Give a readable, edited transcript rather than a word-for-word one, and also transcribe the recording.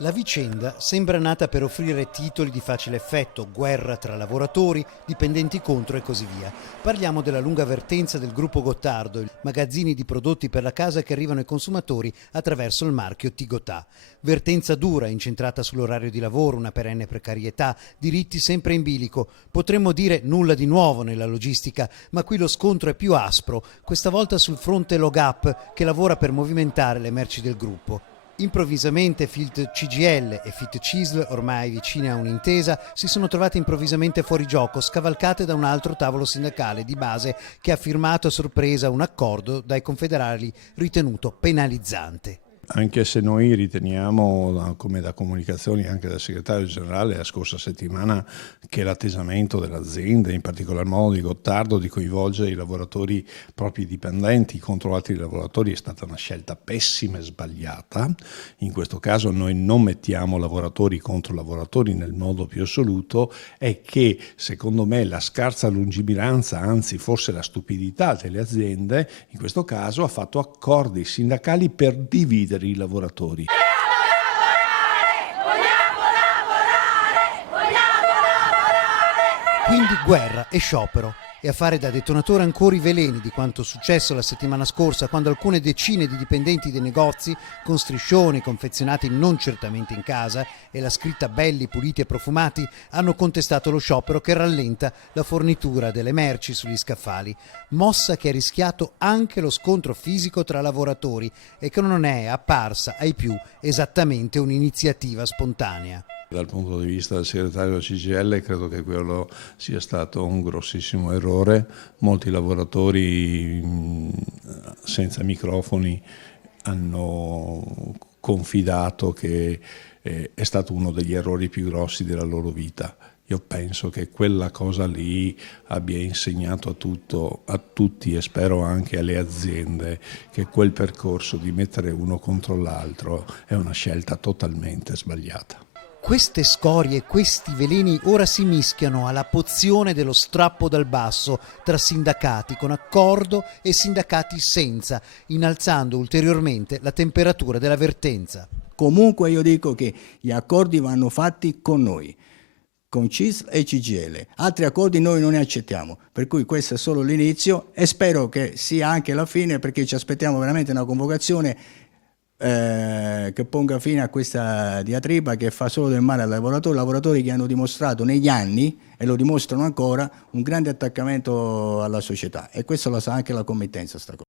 La vicenda sembra nata per offrire titoli di facile effetto, guerra tra lavoratori, dipendenti contro e così via. Parliamo della lunga vertenza del gruppo Gottardo, magazzini di prodotti per la casa che arrivano ai consumatori attraverso il marchio Tigotà. Vertenza dura, incentrata sull'orario di lavoro, una perenne precarietà, diritti sempre in bilico. Potremmo dire nulla di nuovo nella logistica, ma qui lo scontro è più aspro, questa volta sul fronte Logap che lavora per movimentare le merci del gruppo. Improvvisamente Filt CGIL e Fit CISL, ormai vicine a un'intesa, si sono trovate improvvisamente fuori gioco, scavalcate da un altro tavolo sindacale di base che ha firmato a sorpresa un accordo dai confederali ritenuto penalizzante. Anche se noi riteniamo, come da comunicazioni anche dal segretario generale la scorsa settimana, che l'attesamento dell'azienda, in particolar modo di Gottardo, di coinvolgere i lavoratori propri dipendenti contro altri lavoratori è stata una scelta pessima e sbagliata. In questo caso noi non mettiamo lavoratori contro lavoratori nel modo più assoluto, è che secondo me la scarsa lungimiranza, anzi forse la stupidità delle aziende, in questo caso ha fatto accordi sindacali per dividere i lavoratori. Quindi guerra e sciopero. E a fare da detonatore ancora i veleni di quanto successo la settimana scorsa, quando alcune decine di dipendenti dei negozi, con striscioni confezionati non certamente in casa e la scritta belli, puliti e profumati, hanno contestato lo sciopero che rallenta la fornitura delle merci sugli scaffali. Mossa che ha rischiato anche lo scontro fisico tra lavoratori e che non è apparsa ai più esattamente un'iniziativa spontanea. Dal punto di vista del segretario del CGIL credo che quello sia stato un grossissimo errore. Molti lavoratori senza microfoni hanno confidato che è stato uno degli errori più grossi della loro vita. Io penso che quella cosa lì abbia insegnato a tutti e spero anche alle aziende che quel percorso di mettere uno contro l'altro è una scelta totalmente sbagliata. Queste scorie, questi veleni ora si mischiano alla pozione dello strappo dal basso tra sindacati con accordo e sindacati senza, innalzando ulteriormente la temperatura della vertenza. Comunque io dico che gli accordi vanno fatti con noi, con CISL e CGIL. Altri accordi noi non ne accettiamo, per cui questo è solo l'inizio e spero che sia anche la fine, perché ci aspettiamo veramente una convocazione che ponga fine a questa diatriba che fa solo del male ai lavoratori che hanno dimostrato negli anni, e lo dimostrano ancora, un grande attaccamento alla società, e questo lo sa anche la committenza sta cosa.